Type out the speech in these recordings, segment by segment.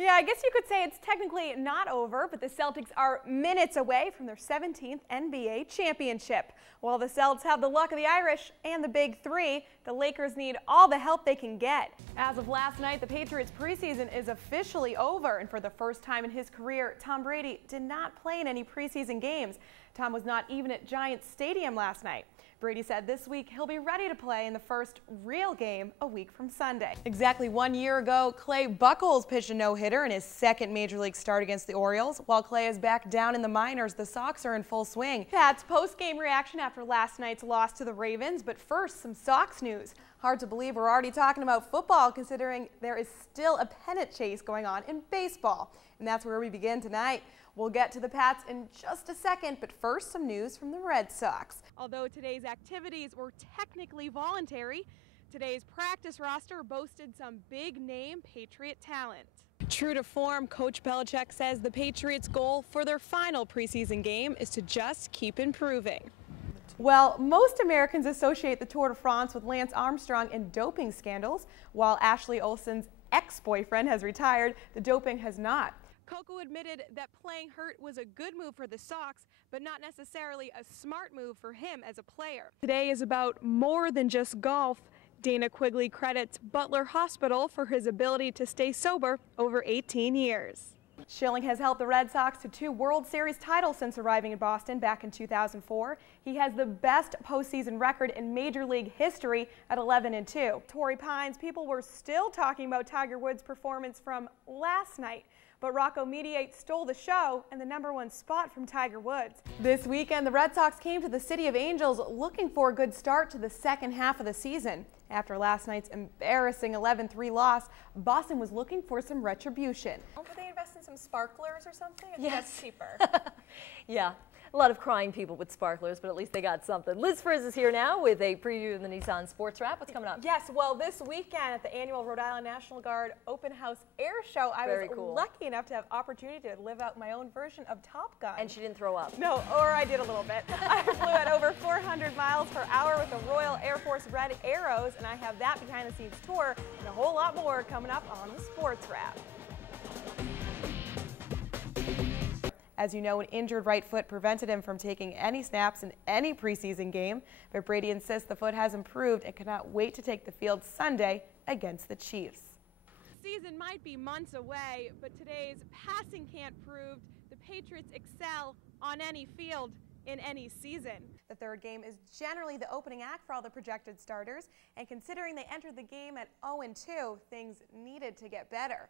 Yeah, I guess you could say it's technically not over, but the Celtics are minutes away from their 17th NBA championship. While the Celts have the luck of the Irish and the Big Three, the Lakers need all the help they can get. As of last night, the Patriots' preseason is officially over, and for the first time in his career, Tom Brady did not play in any preseason games. Tom was not even at Giants Stadium last night. Brady said this week he'll be ready to play in the first real game a week from Sunday. Exactly 1 year ago, Clay Buchholz pitched a no-hitter in his second Major League start against the Orioles. While Clay is back down in the minors, the Sox are in full swing. Pat's post-game reaction after last night's loss to the Ravens, but first, some Sox news. Hard to believe we're already talking about football, considering there is still a pennant chase going on in baseball. And that's where we begin tonight. We'll get to the Pats in just a second, but first some news from the Red Sox. Although today's activities were technically voluntary, today's practice roster boasted some big-name Patriot talent. True to form, Coach Belichick says the Patriots' goal for their final preseason game is to just keep improving. Well, most Americans associate the Tour de France with Lance Armstrong and doping scandals. While Ashley Olsen's ex-boyfriend has retired, the doping has not. Coco admitted that playing hurt was a good move for the Sox, but not necessarily a smart move for him as a player. Today is about more than just golf. Dana Quigley credits Butler Hospital for his ability to stay sober over 18 years. Schilling has helped the Red Sox to 2 World Series titles since arriving in Boston back in 2004. He has the best postseason record in Major League history at 11-2. Torrey Pines, people were still talking about Tiger Woods' performance from last night, but Rocco Mediate stole the show and the #1 spot from Tiger Woods. This weekend, the Red Sox came to the City of Angels looking for a good start to the second half of the season. After last night's embarrassing 11-3 loss, Boston was looking for some retribution. Would they invest in some sparklers or something? I think Yes. that's cheaper. Yeah, a lot of crying people with sparklers, but at least they got something. Liz Frizz is here now with a preview of the Nissan Sports Wrap. What's coming up? Yes, well, this weekend at the annual Rhode Island National Guard Open House Air Show, I was lucky enough to have opportunity to live out my own version of Top Gun. And she didn't throw up. No, or I did a little bit. I flew at over 400 miles per hour with the Royal Air Force Red Arrows, and I have that behind-the-scenes tour and a whole lot more coming up on the Sports Wrap. As you know, an injured right foot prevented him from taking any snaps in any preseason game, but Brady insists the foot has improved and cannot wait to take the field Sunday against the Chiefs. The season might be months away, but today's passing camp proved the Patriots excel on any field in any season. The third game is generally the opening act for all the projected starters, and considering they entered the game at 0-2, things needed to get better.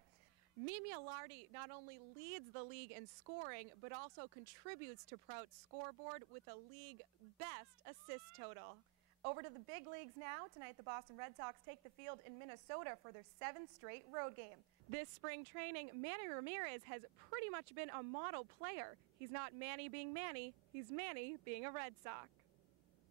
Mimi Alardi not only leads the league in scoring, but also contributes to Prout's scoreboard with a league best assist total. Over to the big leagues now. Tonight, the Boston Red Sox take the field in Minnesota for their 7th straight road game. This spring training, Manny Ramirez has pretty much been a model player. He's not Manny being Manny, he's Manny being a Red Sox.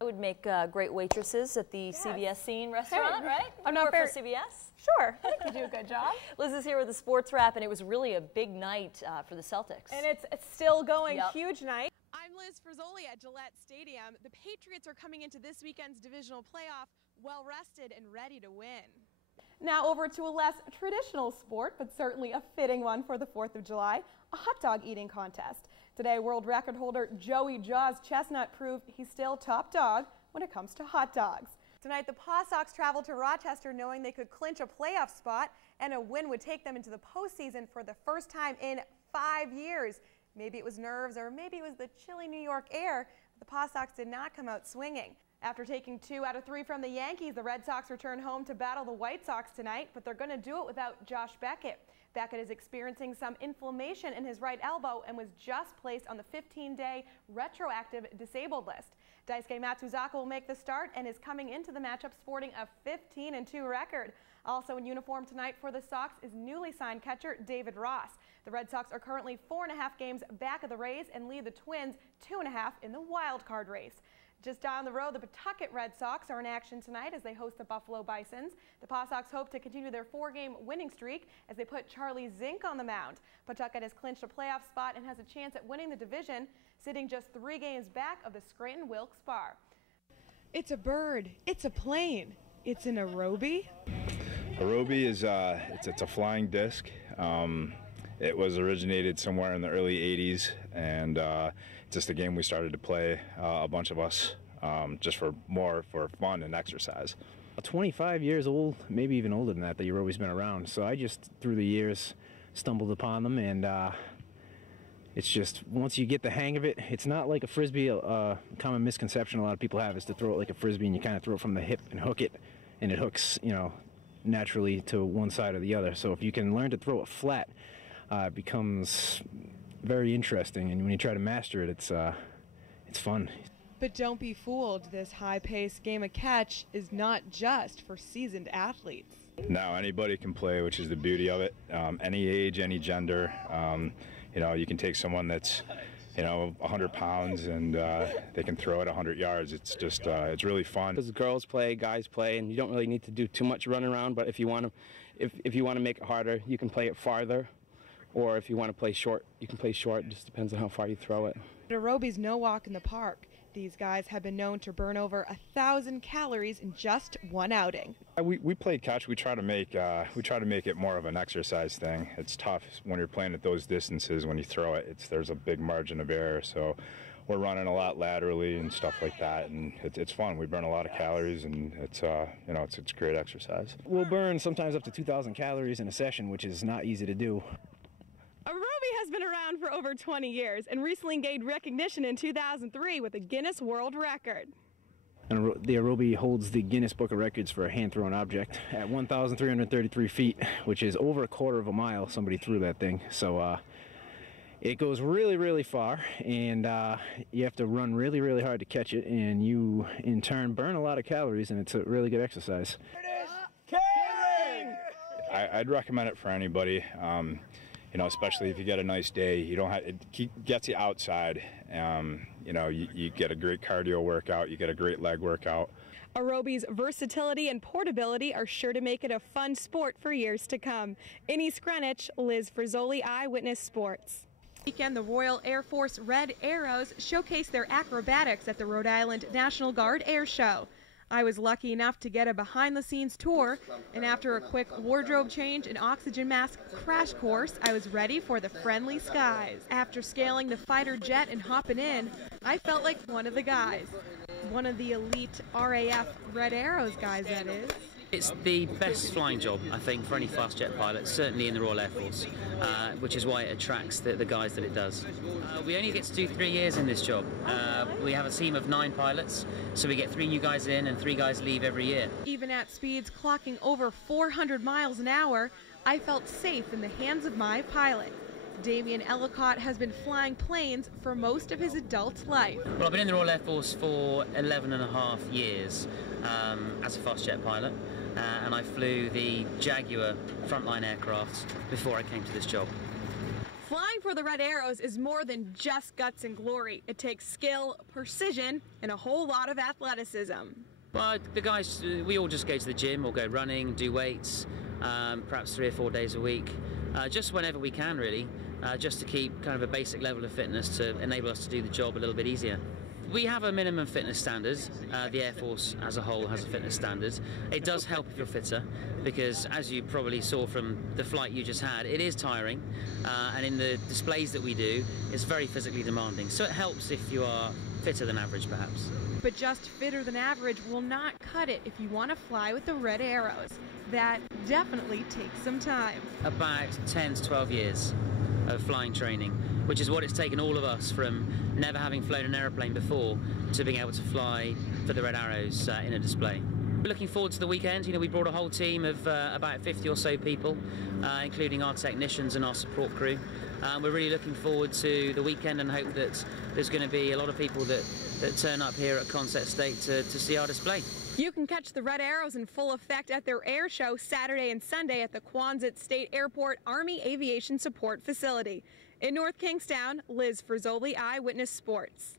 I would make great waitresses at the CBS Scene restaurant, right? I'm not for CBS. Sure, I think you do a good job. Liz is here with the Sports Wrap, and it was really a big night for the Celtics. And it's still going, huge night. I'm Liz Frisoli at Gillette Stadium. The Patriots are coming into this weekend's divisional playoff well rested and ready to win. Now over to a less traditional sport, but certainly a fitting one for the 4th of July, a hot dog eating contest. Today, world record holder Joey Jaws Chestnut proved he's still top dog when it comes to hot dogs. Tonight, the Paw Sox traveled to Rochester knowing they could clinch a playoff spot, and a win would take them into the postseason for the first time in 5 years. Maybe it was nerves, or maybe it was the chilly New York air, but the Paw Sox did not come out swinging. After taking 2 out of 3 from the Yankees, the Red Sox return home to battle the White Sox tonight, but they're going to do it without Josh Beckett. Beckett is experiencing some inflammation in his right elbow and was just placed on the 15-day retroactive disabled list. Daisuke Matsuzaka will make the start and is coming into the matchup sporting a 15-2 record. Also in uniform tonight for the Sox is newly signed catcher David Ross. The Red Sox are currently 4.5 games back of the Rays and lead the Twins 2.5 in the wild card race. Just down the road, the Pawtucket Red Sox are in action tonight as they host the Buffalo Bisons. The Paw Sox hope to continue their 4-game winning streak as they put Charlie Zink on the mound. Pawtucket has clinched a playoff spot and has a chance at winning the division, sitting just 3 games back of the Scranton Wilkes Barre. It's a bird. It's a plane. It's an aerobie. Aerobie is it's a flying disc. It was originated somewhere in the early 80s, and just a game we started to play, a bunch of us, just for fun and exercise. 25 years old, maybe even older than that you've always been around. So I just, through the years, stumbled upon them, and it's just, once you get the hang of it, it's not like a Frisbee. A common misconception a lot of people have is to throw it like a Frisbee, and you kind of throw it from the hip and hook it, and it hooks, you know, naturally to one side or the other. So if you can learn to throw it flat, it becomes very interesting, and when you try to master it, it's fun. But don't be fooled. This high-paced game of catch is not just for seasoned athletes. No, anybody can play, which is the beauty of it. Any age, any gender. You know, you can take someone that's, you know, 100 pounds and they can throw it 100 yards. It's just, it's really fun. Because girls play, guys play, and you don't really need to do too much running around. But if you want to, if you want to make it harder, you can play it farther. Or if you want to play short, you can play short. It just depends on how far you throw it. Aerobi's no walk in the park. These guys have been known to burn over 1,000 calories in just one outing. We play catch. We try to make it more of an exercise thing. It's tough when you're playing at those distances. When you throw it, there's a big margin of error. So we're running a lot laterally and stuff like that, and it's fun. We burn a lot of calories, and it's you know, it's great exercise. We'll burn sometimes up to 2,000 calories in a session, which is not easy to do. Aerobi has been around for over 20 years and recently gained recognition in 2003 with a Guinness World Record. And the Aerobi holds the Guinness Book of Records for a hand-thrown object at 1,333 feet, which is over a quarter of a mile somebody threw that thing. So it goes really, really far, and you have to run really, really hard to catch it, and you, in turn, burn a lot of calories, and it's a really good exercise. I'd recommend it for anybody. You know, especially if you get a nice day, you don't have, it gets you outside. You know, you get a great cardio workout, you get a great leg workout. Aerobi's versatility and portability are sure to make it a fun sport for years to come. In East Greenwich, Liz Frisoli, Eyewitness Sports. Weekend, the Royal Air Force Red Arrows showcased their acrobatics at the Rhode Island National Guard Air Show. I was lucky enough to get a behind-the-scenes tour, and after a quick wardrobe change and oxygen mask crash course, I was ready for the friendly skies. After scaling the fighter jet and hopping in, I felt like one of the guys. One of the elite RAF Red Arrows guys, that is. It's the best flying job, I think, for any fast jet pilot, certainly in the Royal Air Force, which is why it attracts the guys that it does. We only get to do 3 years in this job. We have a team of 9 pilots, so we get 3 new guys in and 3 guys leave every year. Even at speeds clocking over 400 miles an hour, I felt safe in the hands of my pilot. Damien Ellicott has been flying planes for most of his adult life. Well, I've been in the Royal Air Force for 11.5 years as a fast jet pilot, and I flew the Jaguar frontline aircraft before I came to this job. Flying for the Red Arrows is more than just guts and glory. It takes skill, precision, and a whole lot of athleticism. Well, the guys, we all just go to the gym or go running, do weights, perhaps 3 or 4 days a week, just whenever we can, really. Just to keep kind of a basic level of fitness to enable us to do the job a little bit easier. We have a minimum fitness standard. The Air Force as a whole has a fitness standard. It does help if you're fitter, because as you probably saw from the flight you just had, it is tiring, and in the displays that we do, it's very physically demanding. So it helps if you are fitter than average, perhaps. But just fitter than average will not cut it if you want to fly with the Red Arrows. That definitely takes some time. About 10 to 12 years of flying training, which is what it's taken all of us from never having flown an aeroplane before to being able to fly for the Red Arrows in a display. We're looking forward to the weekend. You know, we brought a whole team of about 50 or so people, including our technicians and our support crew. We're really looking forward to the weekend and hope that there's going to be a lot of people that turn up here at Concert State to see our display. You can catch the Red Arrows in full effect at their air show Saturday and Sunday at the Quonset State Airport Army Aviation Support Facility. In North Kingstown, Liz Frisoli, Eyewitness Sports.